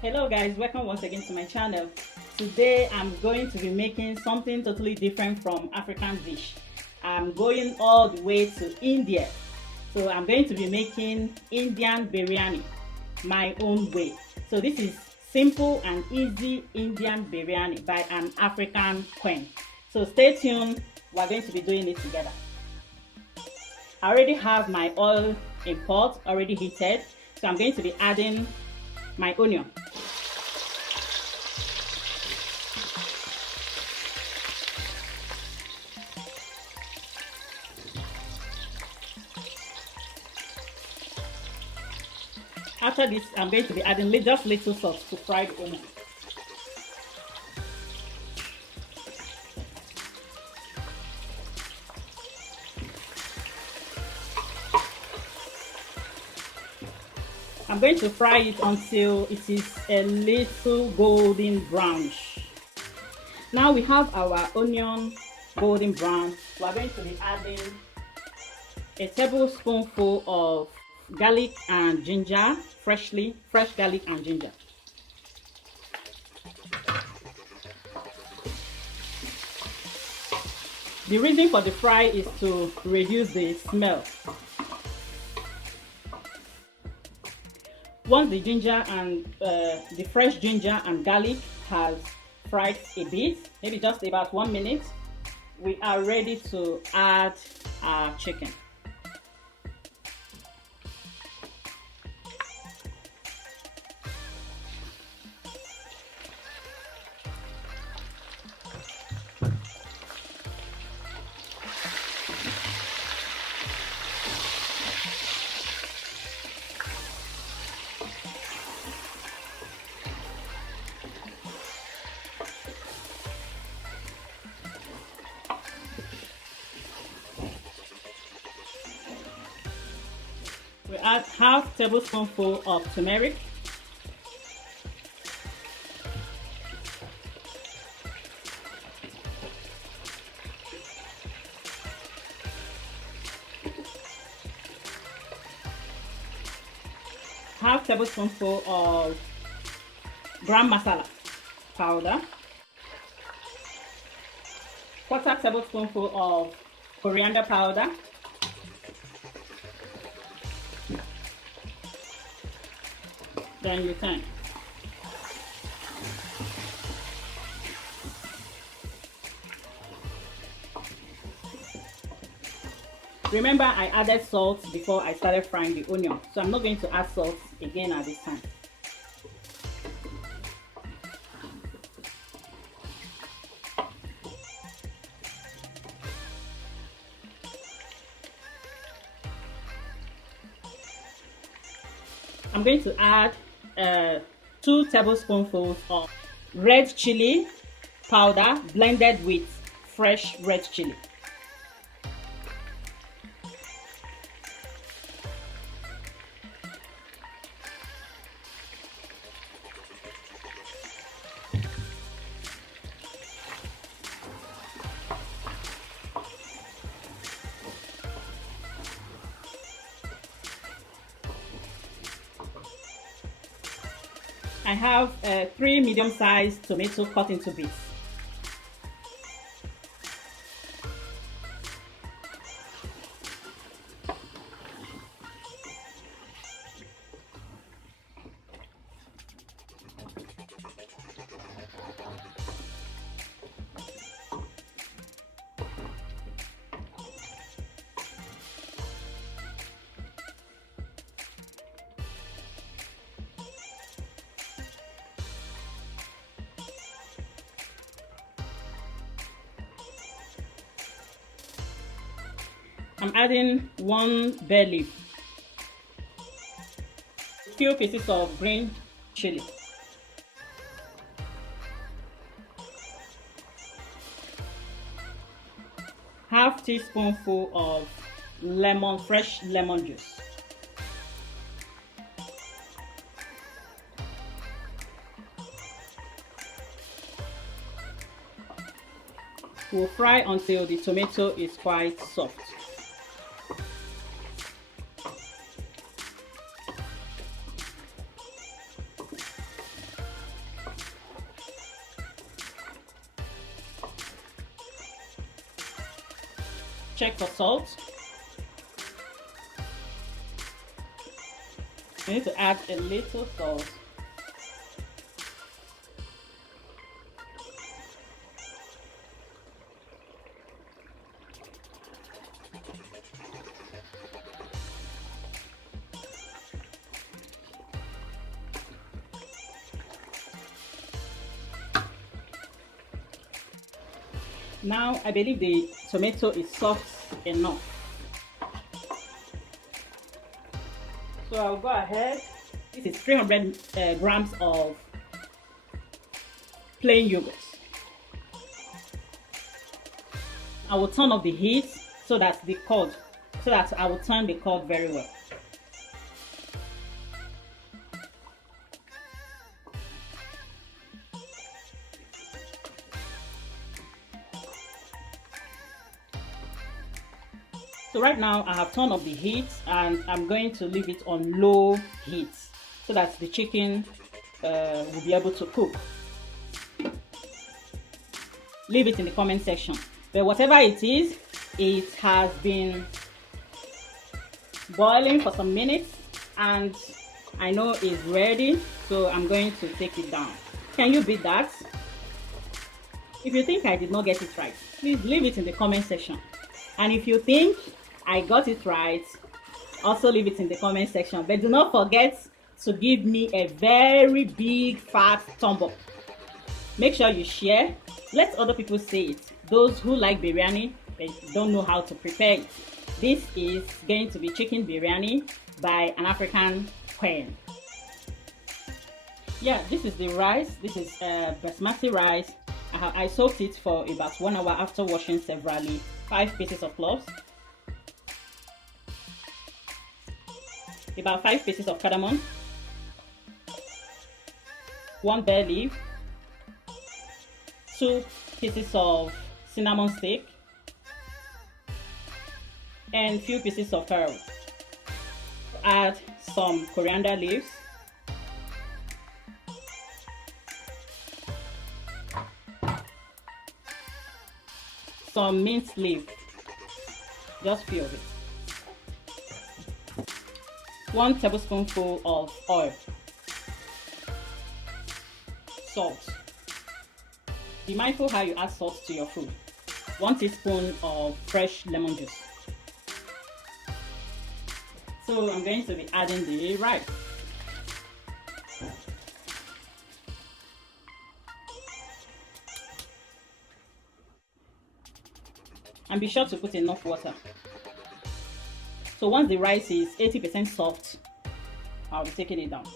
Hello guys, welcome once again to my channel. Today I'm going to be making something totally different from African dish. I'm going all the way to India. So I'm going to be making Indian biryani my own way. So this is simple and easy Indian biryani by an African queen. So stay tuned, we're going to be doing it together. I already have my oil in pot already heated, so I'm going to be adding my onion. After this, I'm going to be adding just little salt to fry the onion. I'm going to fry it until it is a little golden brownish. Now we have our onion golden brown. We are going to be adding a tablespoonful of garlic and ginger, fresh garlic and ginger. The reason for the fry is to reduce the smell. Once the ginger and the fresh ginger and garlic has fried a bit, maybe just about 1 minute, we are ready to add our chicken. We add half tablespoonful of turmeric, half tablespoonful of garam masala powder, quarter tablespoonful of coriander powder, then you can. Remember, I added salt before I started frying the onion, so I'm not going to add salt again at this time. I'm going to add 2 tablespoonfuls of red chili powder blended with fresh red chili. I have 3 medium-sized tomatoes cut into bits. I'm adding 1 bay leaf, few pieces of green chili, half teaspoonful of fresh lemon juice, we'll fry until the tomato is quite soft. Check for salt. You need to add a little salt. Now I believe the tomato is soft enough. So I'll go ahead. This is 300 grams of plain yogurt. I will turn off the heat so that I will turn the curd very well. So right now I have turned off the heat and I'm going to leave it on low heat so that the chicken will be able to cook. Leave it in the comment section. But whatever it is, it has been boiling for some minutes and I know it's ready, so I'm going to take it down. Can you beat that? If you think I did not get it right, please leave it in the comment section. And if you think I got it right, also leave it in the comment section. But do not forget to give me a very big fat thumb up. Make sure you share. Let other people see it. Those who like biryani but don't know how to prepare it. This is going to be chicken biryani by an African queen. Yeah, this is the rice. This is Basmati rice. I soaked it for about 1 hour after washing severally. 5 pieces of cloves. About 5 pieces of cardamom, 1 bay leaf, 2 pieces of cinnamon stick, and few pieces of caraways. Add some coriander leaves, some minced leaf, just few of it. 1 tablespoonful of oil, salt. Be mindful how you add salt to your food. 1 teaspoon of fresh lemon juice. So I'm going to be adding the rice. And be sure to put enough water. So once the rice is 80% soft, I'll be taking it down.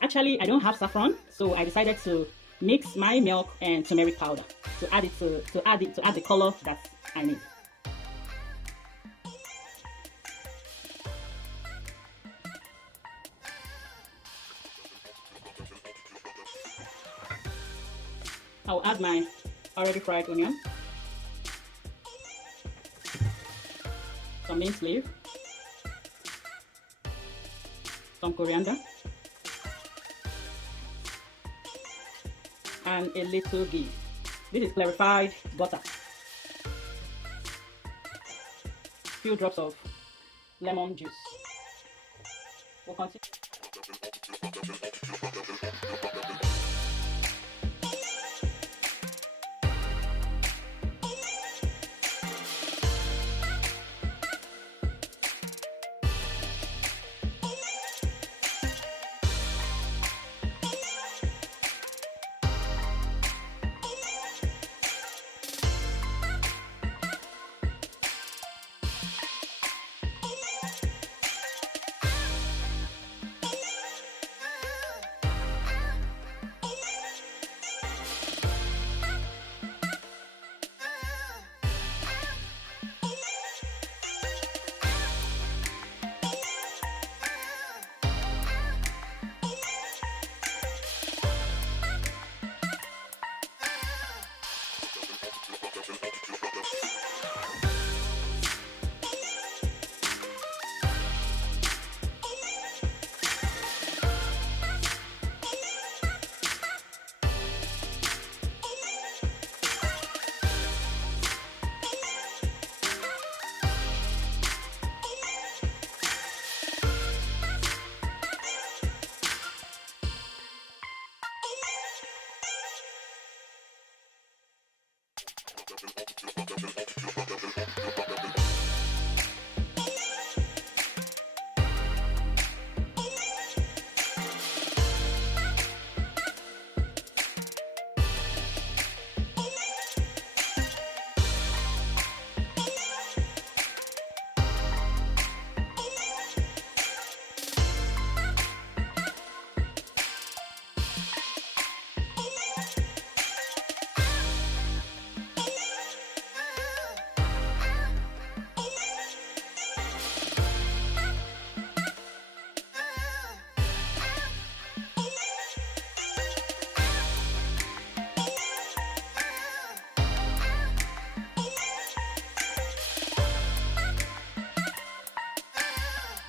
Actually, I don't have saffron, so I decided to mix my milk and turmeric powder to add the color that I need. I'll add my already fried onion, some minced leaf, some coriander, and a little ghee. This is clarified butter. Few drops of lemon juice. We'll continue.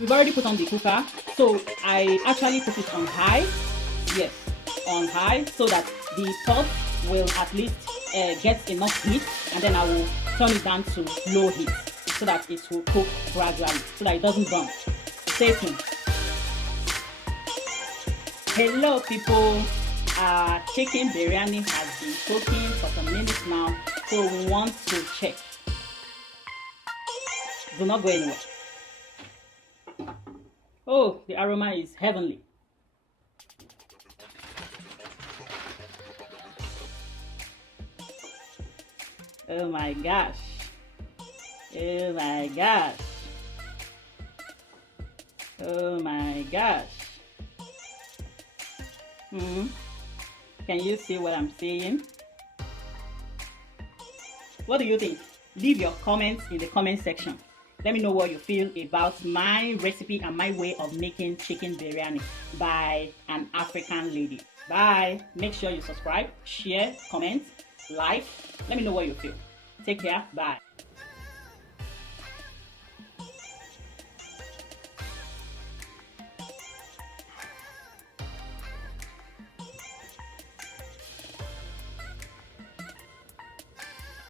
We've already put on the cooker, so I actually put it on high. Yes, on high, so that the pot will at least get enough heat, and then I will turn it down to low heat so that it will cook gradually, so that it doesn't burn. Stay tuned. Hello people, chicken biryani has been cooking for some minutes now, so we want to check. Do not go anywhere. Oh, the aroma is heavenly. Oh my gosh. Oh my gosh. Oh my gosh. Can you see what I'm saying? What do you think? Leave your comments in the comment section. Let me know what you feel about my recipe and my way of making chicken biryani by an African lady. Bye. Make sure you subscribe, share, comment, like. Let me know what you feel. Take care. Bye.